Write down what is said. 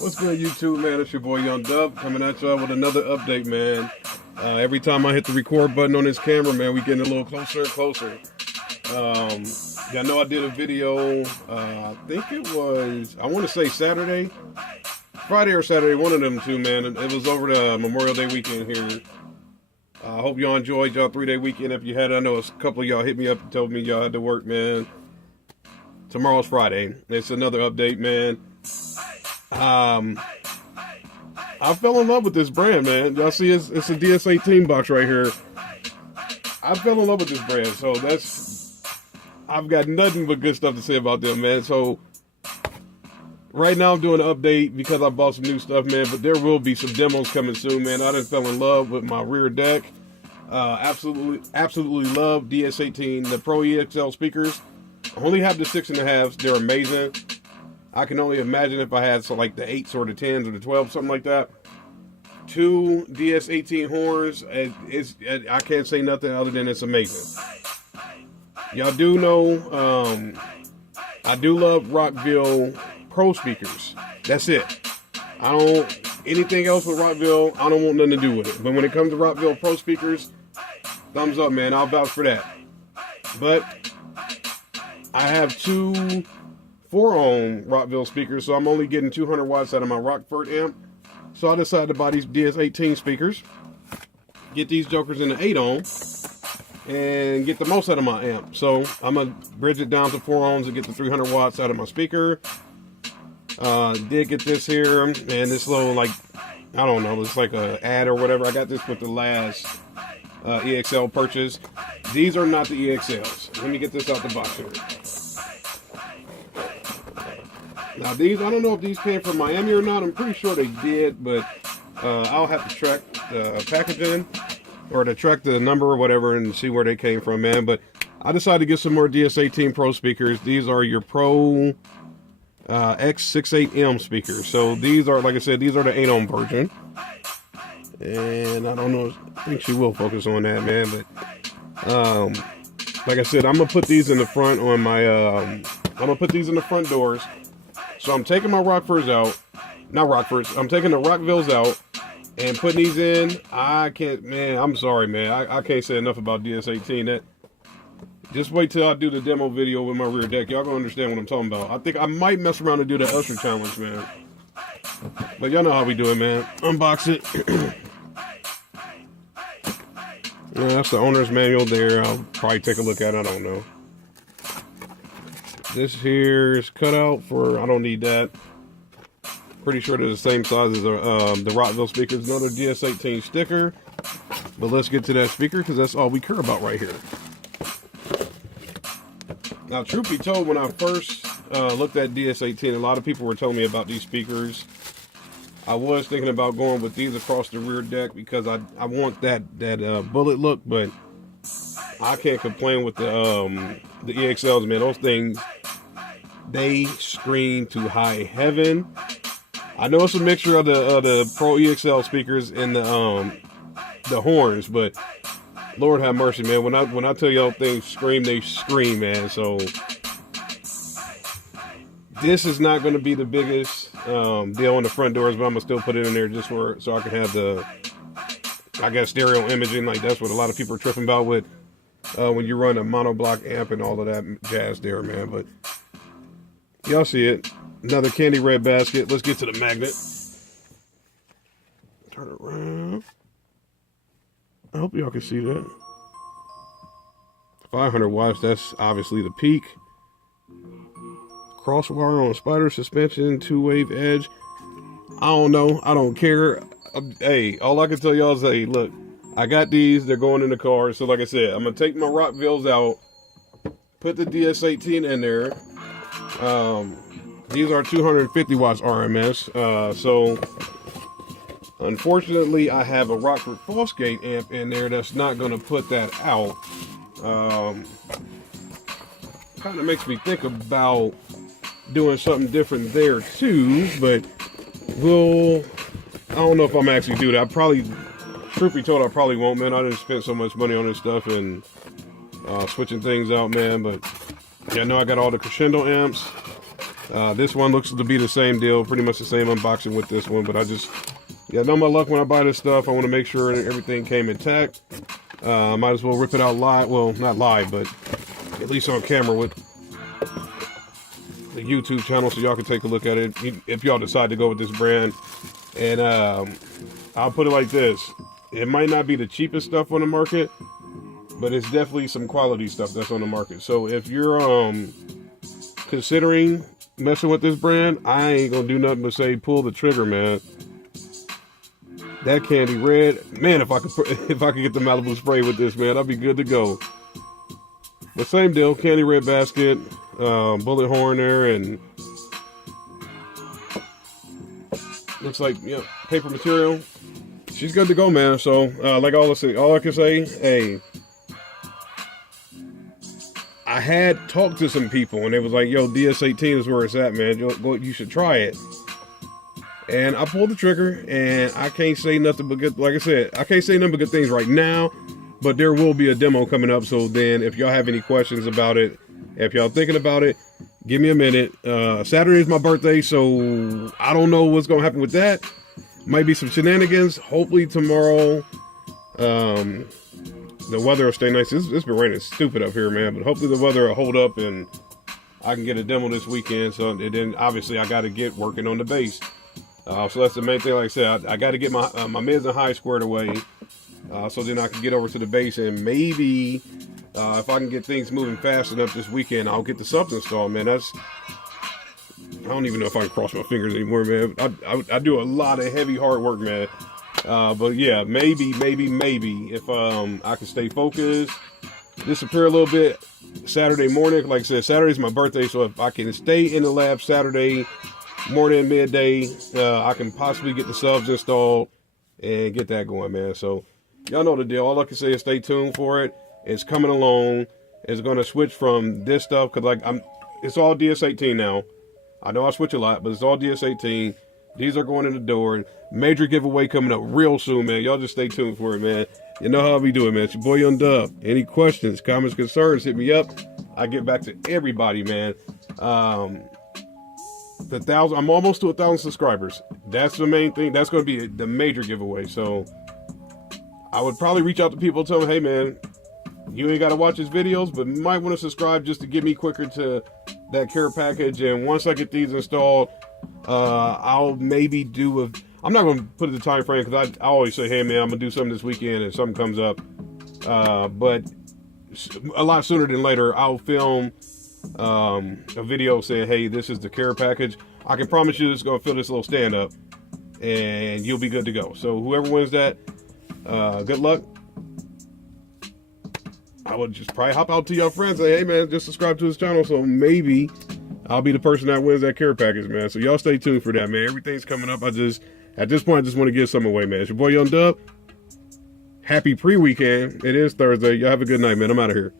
What's good, YouTube, man? It's your boy Young Dub coming at y'all with another update, man. Every time I hit the record button on this camera, man, we getting a little closer and closer. Y'all know I did a video, I think it was, I want to say Saturday, Friday or Saturday, one of them two, man. It was over the Memorial Day weekend here. I hope y'all enjoyed y'all 3-day weekend. If you had, I know a couple of y'all hit me up and told me y'all had to work, man. Tomorrow's Friday. It's another update, man. I fell in love with this brand, man. Y'all see it's a DS18 box right here. I fell in love with this brand, so I've got nothing but good stuff to say about them, man. So right now I'm doing an update because I bought some new stuff, man, but there will be some demos coming soon, man. I just fell in love with my rear deck. Absolutely love DS18, the Pro EXL speakers. I only have the 6.5s. They're amazing. I can only imagine if I had like the 8s or the 10s or the 12s, something like that. 2 DS18 horns. I can't say nothing other than it's amazing. Y'all do know I do love Rockville Pro speakers. That's it. Anything else with Rockville, I don't want nothing to do with it. But when it comes to Rockville Pro speakers, thumbs up, man. I'll vouch for that. But I have 2 4-ohm Rockville speakers, so I'm only getting 200 watts out of my Rockford amp. So I decided to buy these DS18 speakers, get these jokers in the 8-ohm, and get the most out of my amp. So I'm going to bridge it down to 4 ohms and get the 300 watts out of my speaker. Did get this here, and this little, like, I don't know, it's like a ad or whatever. I got this with the last EXL purchase. These are not the EXLs. Let me get this out the box here. Now these, I don't know if these came from Miami or not. I'm pretty sure they did, but I'll have to track the packaging or to track the number or whatever and see where they came from, man. But I decided to get some more DS18 Pro speakers. These are your Pro X6BM speakers. So these are, like I said, these are the 8-ohm version. And I don't know, I think she will focus on that, man. But like I said, I'm gonna put these in the front on my I'm gonna put these in the front doors. So I'm taking my Rockfords out, not Rockfords, I'm taking the Rockvilles out and putting these in. I can't, man, I'm sorry, man. I can't say enough about DS18. Just wait till I do the demo video with my rear deck. Y'all gonna understand what I'm talking about. I think I might mess around and do the Usher challenge, man. But y'all know how we do it, man. Unbox it. Yeah, that's the owner's manual there. I'll probably take a look at it, I don't know. This here is cut out for, I don't need that. Pretty sure they're the same size as the Rockville speakers. Another DS18 sticker. But let's get to that speaker because that's all we care about right here. Now, truth be told, when I first looked at DS18, a lot of people were telling me about these speakers. I was thinking about going with these across the rear deck because I want that bullet look, but I can't complain with the EXLs, man. Those things, they scream to high heaven. I know it's a mixture of the Pro EXL speakers and the horns, but Lord have mercy, man. When I tell y'all things scream, they scream, man. So this is not going to be the biggest deal on the front doors, but I'm gonna still put it in there just so I can have the, I guess, stereo imaging. Like that's what a lot of people are tripping about with when you run a monoblock amp and all of that jazz there, man. But y'all see it. Another candy red basket. Let's get to the magnet. Turn it around. I hope y'all can see that. 500 watts. That's obviously the peak. Crosswire on spider suspension, 2-wave edge. I don't know. I don't care. Hey, all I can tell y'all is, hey, look, I got these. They're going in the car. So like I said, I'm going to take my Rockvilles out, put the DS18 in there. These are 250 watts RMS. So unfortunately, I have a Rockford Fosgate amp in there that's not going to put that out. Kind of makes me think about doing something different there too, but I don't know if I'm actually do that. I probably, truth be told, I probably won't, man. I didn't spend so much money on this stuff and switching things out, man. But yeah, I know I got all the crescendo amps. This one looks to be the same deal, pretty much the same unboxing with this one, but I just, yeah, know my luck when I buy this stuff. I want to make sure everything came intact. Might as well rip it out live, well, not live, but at least on camera with the YouTube channel so y'all can take a look at it if y'all decide to go with this brand. And I'll put it like this. It might not be the cheapest stuff on the market, but it's definitely some quality stuff that's on the market. So if you're considering messing with this brand, I ain't gonna do nothing but say pull the trigger, man. That candy red, man, if I could get the Malibu spray with this, man, I'd be good to go. But same deal, candy red basket, bullet horn there, and looks like, you know, paper material. She's good to go, man. So like all I can say, hey, I had talked to some people and they was like, yo, DS18 is where it's at, man. You should try it. And I pulled the trigger, and I can't say nothing but good. Like I said, I can't say nothing but good things right now, but there will be a demo coming up. So then if y'all have any questions about it, if y'all thinking about it, give me a minute. Saturday is my birthday, so I don't know what's going to happen with that. Might be some shenanigans. Hopefully tomorrow, the weather will stay nice. It's been raining stupid up here, man, but hopefully the weather will hold up and I can get a demo this weekend. So and then obviously I got to get working on the bass. So that's the main thing. Like I said, I got to get my mids and highs squared away, so then I can get over to the bass, and maybe if I can get things moving fast enough this weekend, I'll get the subs installed, man. I don't even know if I can cross my fingers anymore, man. I do a lot of heavy hard work, man. But yeah, maybe if I can stay focused, disappear a little bit Saturday morning. Like I said, Saturday's my birthday, so if I can stay in the lab Saturday morning, midday, I can possibly get the subs installed and get that going, man. So y'all know the deal. All I can say is stay tuned for it. It's coming along. It's going to switch from this stuff because like it's all DS18 now. I know I switch a lot, but it's all DS18. These are going in the door. Major giveaway coming up real soon, man. Y'all just stay tuned for it, man. You know how we do it, man. It's your boy Young Dub. Any questions, comments, concerns, hit me up. I get back to everybody, man. I'm almost to 1,000 subscribers. That's the main thing. That's going to be the major giveaway. So I would probably reach out to people and tell them, hey man, you ain't got to watch his videos, but you might want to subscribe just to get me quicker to that care package. And once I get these installed, I'll maybe do I'm not going to put it in the time frame because I always say, hey man, I'm going to do something this weekend and something comes up. But a lot sooner than later, I'll film a video saying, hey, this is the care package. I can promise you it's going to fill this little stand up and you'll be good to go. So whoever wins that, good luck. I would just probably hop out to your friends and say, hey man, just subscribe to his channel, so maybe I'll be the person that wins that care package, man. So y'all stay tuned for that, man. Everything's coming up. At this point, I just want to give some away, man. It's your boy Young Dub. Happy pre-weekend. It is Thursday. Y'all have a good night, man. I'm out of here.